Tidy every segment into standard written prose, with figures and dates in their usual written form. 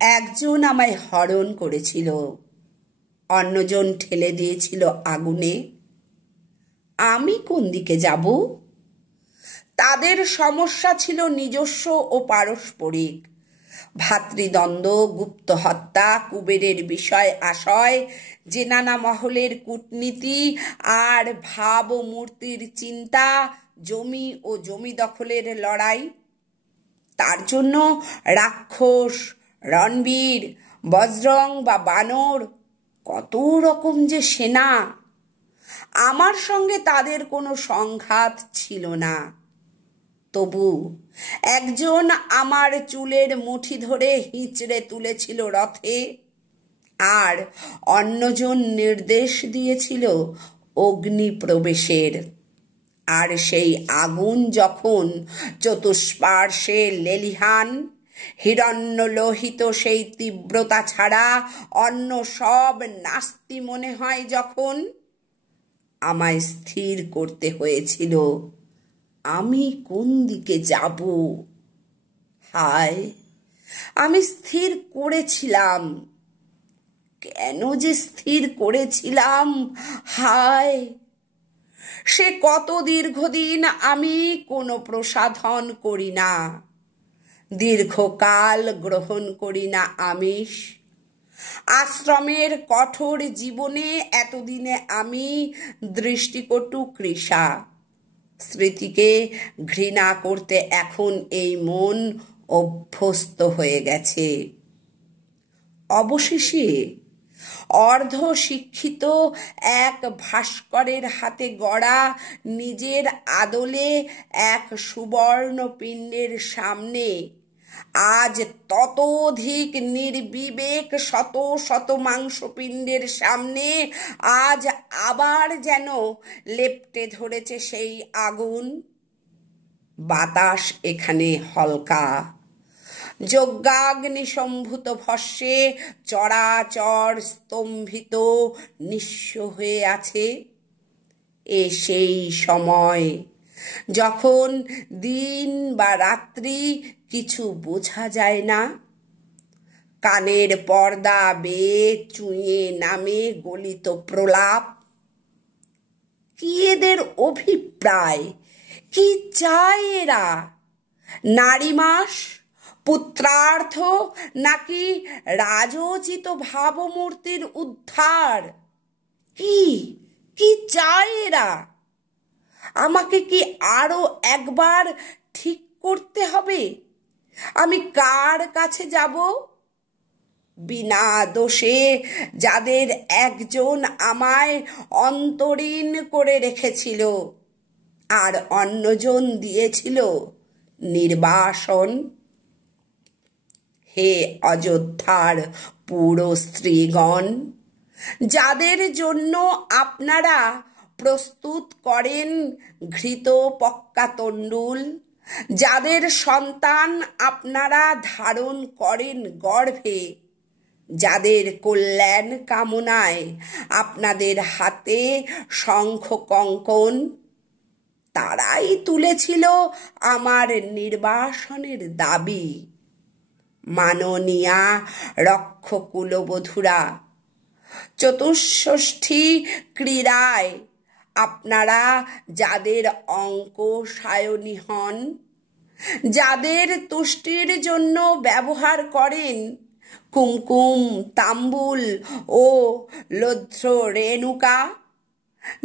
একজন আমায় হরণ করেছিল, অন্যজন ঠেলে দিয়েছিল আগুনে। আমি কোন দিকে যাব? তাদের সমস্যা ছিল নিজস্ব ও পারস্পরিক। ভাতৃদ্বন্দ্ব, গুপ্ত হত্যা, কুবেরের বিষয় আশয়, জেনানা মহলের কূটনীতি আর ভাব ও মূর্তির চিন্তা, জমি ও জমি দখলের লড়াই। তার জন্য রাক্ষস, রণবীর, বজরং বা বানর, কত রকম যে সেনা। আমার সঙ্গে তাদের কোনো সংঘাত ছিল না। তবু একজন আমার চুলের মুঠি ধরে হিঁচড়ে তুলেছিল রথে, আর অন্যজন নির্দেশ দিয়েছিল অগ্নি প্রবেশের। আর সেই আগুন যখন চতুষ্পার্শ্বে লেলিহান, হিরণ্যলোহিত সেই তীব্রতা ছাড়া অন্য সব নাস্তি মনে হয় যখন, আমায় স্থির করতে হয়েছিল আমি কোন দিকে যাব। হায়, আমি স্থির করেছিলাম। কেন যে স্থির করেছিলাম, হায়! সে কত দীর্ঘদিন আমি কোনো প্রসাধন করি না, দীর্ঘকাল গ্রহণ করি না আমিষ। আশ্রমের কঠোর জীবনে এতদিনে আমি দৃষ্টিকটু কৃষা। স্মৃতিকে ঘৃণা করতে এখন এই মন অভ্যস্ত হয়ে গেছে। অবশেষে অর্ধ শিক্ষিত এক ভাস্করের হাতে গড়া নিজের আদলে এক সুবর্ণ পিণ্ডের সামনে আজ ততোধিক নির্বিবেক শত শত মাংসপিণ্ডের সামনে আজ আবার যেন লেপ্টে ধরেছে সেই আগুন। বাতাস এখানে হলকা, যজ্ঞাগ্নি সম্ভূত ভস্যে চরাচর স্তম্ভিত নিঃস্ব হয়ে আছে। এ সেই সময় যখন দিন বা রাত্রি কিছু বোঝা যায় না। কানের পর্দা বেয়ে চুঁয়ে নামে গলিত প্রলাপ। কি এদের অভিপ্রায়? কি চায় এরা? নারীমাস, পুত্রার্থ, নাকি রাজোচিত ভাবমূর্তির উদ্ধার? কি কি চায় এরা? আমাকে কি আরো একবার ঠিক করতে হবে আমি কার কাছে যাব? বিনা দোষে যাদের একজন আমায় অন্তরীণ করে রেখেছিল, আর অন্যজন দিয়েছিল নির্বাসন। হে অযোধ্যার পুরো স্ত্রীগণ, যাদের জন্য আপনারা প্রস্তুত করেন ঘৃত পক্কা তণ্ডুল, যাদের সন্তান আপনারা ধারণ করেন গর্ভে, যাদের কল্যাণ কামনায় আপনাদের হাতে শঙ্খ কঙ্কণ, তারাই তুলেছিল আমার নির্বাসনের দাবি। মাননীয়া রক্ষকুলবধূরা, চতুষ্ষষ্ঠী ক্রীড়ায় আপনারা যাদের অঙ্ক সায়নী হন, যাদের তুষ্টির জন্য ব্যবহার করেন কুমকুম, তাম্বুল ও লৌহ্র রেণুকা,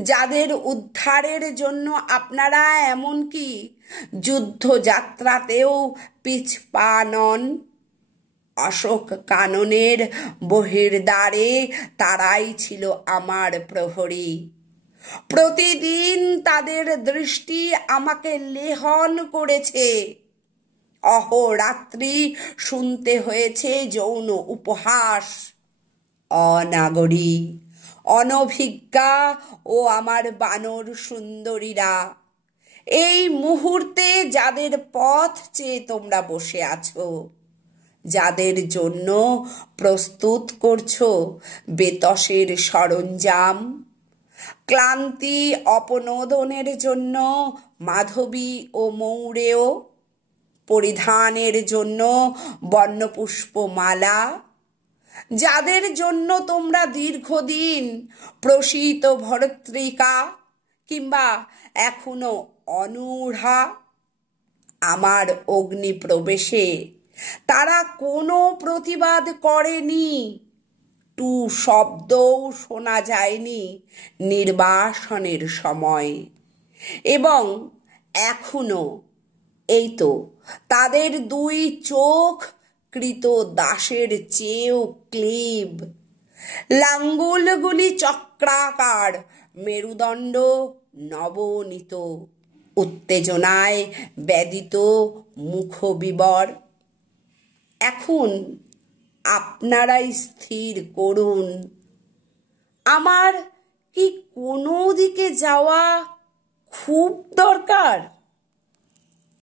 যাদের উদ্ধারের জন্য আপনারা এমনকি যুদ্ধযাত্রাতেও পিছপা নন, অশোক কাননের বহির্দ্বারে তারাই ছিল আমার প্রহরী। প্রতিদিন তাদের দৃষ্টি আমাকে লেহন করেছে। অহোরাত্রি শুনতে হয়েছে যৌন উপহাস। অনাগরী, অনভিজ্ঞা ও আমার বানর সুন্দরীরা, এই মুহূর্তে যাদের পথ চেয়ে তোমরা বসে আছো, যাদের জন্য প্রস্তুত করছো বেতসের সরঞ্জাম, ক্লান্তি অপনোদনের জন্য মাধবী ও মৌরেয়, পরিধানের জন্য বর্ণপুষ্পমালা, যাদের জন্য তোমরা দীর্ঘদিন প্রসিত ভর্তৃকা কিংবা এখনো অনূঢ়া, আমার অগ্নিপ্রবেশে তারা কোনো প্রতিবাদ করেনি, টু শব্দও শোনা যায়নি নির্বাসনের সময়। এবং এখনো এই তো তাদের দুই চোখ কৃত দাসের চেয়েও ক্লীব, লাঙ্গুলগুলি চক্রাকার, মেরুদণ্ড নবনীত, উত্তেজনায় ব্যদিত মুখবিবর। এখন আপনারাই স্থির করুন, আমার কি কোনো দিকে যাওয়া খুব দরকার?